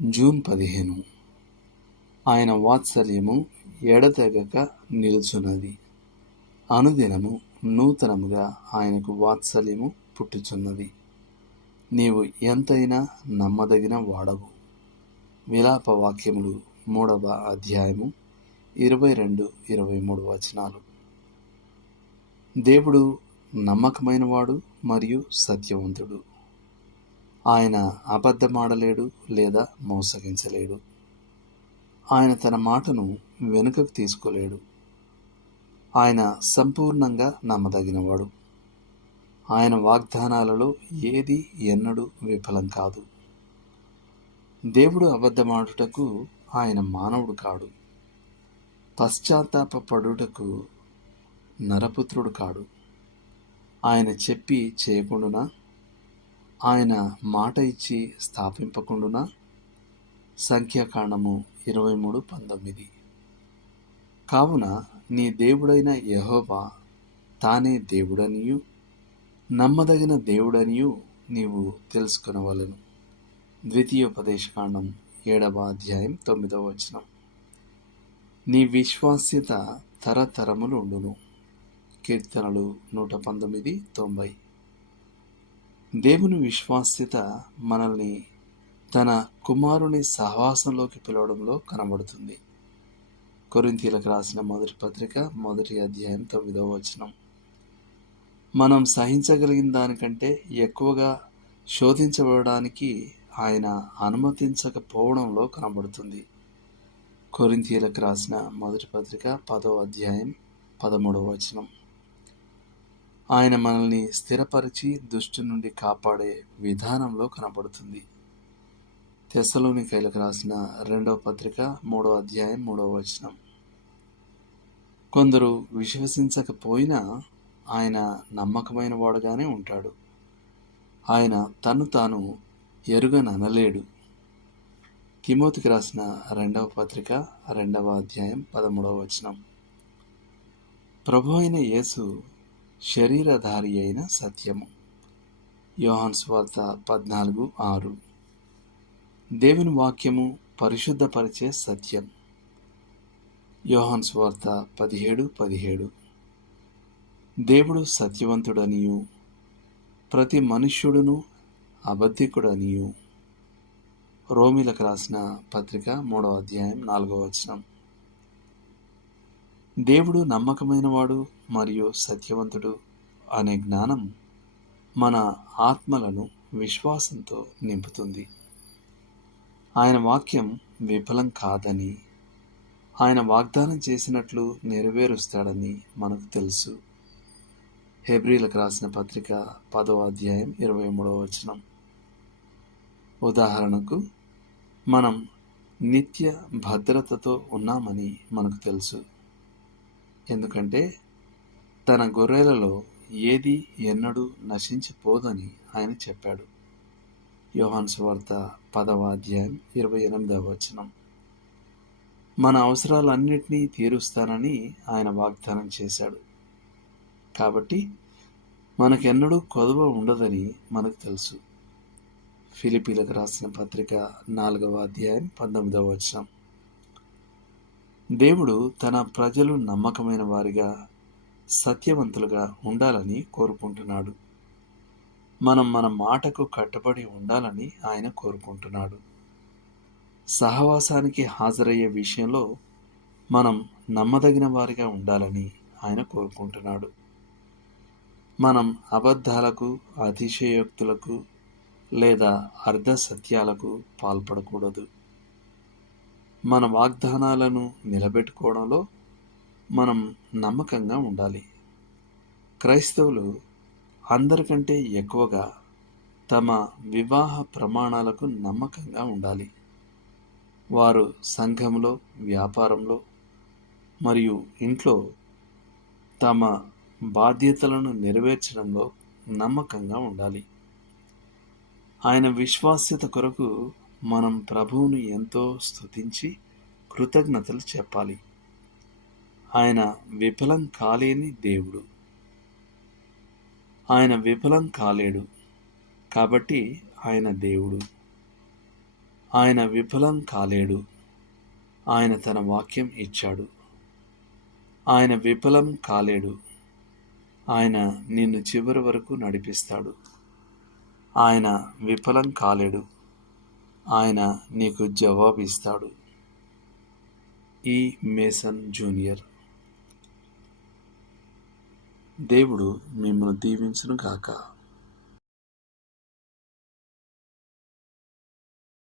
June 15. ఆయన వాత్సల్యము ఎడతెగక నిలుచున్నది. అనుదినము నూతనముగా ఆయనకు వాత్సల్యము పుట్టుచున్నది. నీవు ఎంతైనా నమ్మదగిన వాడవు. విలాప వాక్యములు 3వ అధ్యాయము 22-23 వచనాలు. దేవుడు నమ్మకమైనవాడు మరియు సత్యవంతుడు. ఆయన అబద్ధమాడలేడు లేదా మోసగించలేడు. ఆయన తన మాటను వెనుకకు తీసుకోలేడు. ఆయన సంపూర్ణంగా నమ్మదగినవాడు. ఆయన వాగ్దానాలలో ఏది ఎన్నడూ విఫలం కాదు. దేవుడు అబద్ధమాడుటకు ఆయన మానవుడు కాడు. పశ్చాత్తాపపడుటకు నరపుత్రుడు కాడు. ఆయన చెప్పి చేయకుండునా, ఆయన మాట ఇచ్చి స్థాపింపకుండునా. సంఖ్యాకాండము 23:19. కావున నీ దేవుడైన యెహోవా తానే దేవుడనియు నమ్మదగిన దేవుడనియు నీవు తెలుసుకొనవలెను. ద్వితీయోపదేశకాండం 7వ అధ్యాయం 9వ వచనం. నీ విశ్వాస్యత తరతరములు ఉండును. కీర్తనలు 119:90. దేవుని విశ్వాస్యత మనల్ని తన కుమారుని సహవాసంలోకి పిలవడంలో కనబడుతుంది. కొరింథీయులకు రాసిన మొదటి పత్రిక 1వ అధ్యాయం 9వ వచనం. మనం సహించగలిగిన దానికంటే ఎక్కువగా శోధించబడడానికి ఆయన అనుమతించకపోవడంలో కనబడుతుంది. కొరింథీయులకు రాసిన మొదటి పత్రిక 10వ అధ్యాయం 13వ వచనం. ఆయన మనల్ని స్థిరపరిచి దుష్టు నుండి కాపాడే విధానంలో కనబడుతుంది. తెస్సలోనికైలకు రాసిన 2వ పత్రిక 3వ అధ్యాయం 3వ వచనం. కొందరు విశ్వసించకపోయినా ఆయన నమ్మకమైన వాడుగానే ఉంటాడు. ఆయన తను తాను ఎరుగననలేడు. తిమోతికి రాసిన 2వ పత్రిక 2వ అధ్యాయం 13వ వచనం. ప్రభు అయిన యేసు శరీరధారి అయిన సత్యము. యోహాను సువార్త 14:6. దేవుని వాక్యము పరిశుద్ధపరిచే సత్యం. యోహాను సువార్త 17:17. దేవుడు సత్యవంతుడనియు ప్రతి మనుష్యుడును అబద్ధికుడనియు. రోమీలకు రాసిన పత్రిక 3వ అధ్యాయం 4వ వచనం. దేవుడు నమ్మకమైనవాడు మరియు సత్యవంతుడు అనే జ్ఞానం మన ఆత్మలను విశ్వాసంతో నింపుతుంది. ఆయన వాక్యం విఫలం కాదని, ఆయన వాగ్దానం చేసినట్లు నెరవేరుస్తాడని మనకు తెలుసు. హెబ్రీలకు రాసిన పత్రిక 10వ అధ్యాయం 23వ వచనం. ఉదాహరణకు, మనం నిత్య భద్రతతో ఉన్నామని మనకు తెలుసు. ఎందుకంటే తన గొర్రెలలో ఏది ఎన్నడూ నశించిపోదని ఆయన చెప్పాడు. యోహాను సువార్త 10వ అధ్యాయం 28వ వచనం. మన అవసరాలన్నిటినీ తీరుస్తానని ఆయన వాగ్దానం చేశాడు. కాబట్టి మనకెన్నడూ కొదువ ఉండదని మనకు తెలుసు. ఫిలిప్పీలకు రాసిన పత్రిక 4వ అధ్యాయం 19వ వచనం. దేవుడు తన ప్రజలు నమ్మకమైన వారిగా, సత్యవంతులుగా ఉండాలని కోరుకుంటున్నాడు. మనం మన మాటకు కట్టుబడి ఉండాలని ఆయన కోరుకుంటున్నాడు. సహవాసానికి హాజరయ్యే విషయంలో మనం నమ్మదగిన వారిగా ఉండాలని ఆయన కోరుకుంటున్నాడు. మనం అబద్ధాలకు, అతిశయోక్తులకు లేదా అర్ధ సత్యాలకు పాల్పడకూడదు. మన వాగ్దానాలను నిలబెట్టుకోవడంలో మనం నమ్మకంగా ఉండాలి. క్రైస్తవులు అందరికంటే ఎక్కువగా తమ వివాహ ప్రమాణాలకు నమ్మకంగా ఉండాలి. వారు సంఘంలో, వ్యాపారంలో మరియు ఇంట్లో తమ బాధ్యతలను నెరవేర్చడంలో నమ్మకంగా ఉండాలి. ఆయన విశ్వాస్యత కొరకు మనం ప్రభువును ఎంతో స్తుతించి కృతజ్ఞతలు చెప్పాలి. ఆయన విఫలం కాలేని దేవుడు. ఆయన విఫలం కాలేడు. కాబట్టి ఆయన దేవుడు. ఆయన విఫలం కాలేడు. ఆయన తన వాక్యం ఇచ్చాడు. ఆయన విఫలం కాలేడు. ఆయన నిన్ను చివరి వరకు నడిపిస్తాడు. ఆయన విఫలం కాలేడు. ఆయన నీకు జవాబిస్తాడు. ఈ మేసన్ జూనియర్. దేవుడు మిమ్మల్ని దీవించును గాక.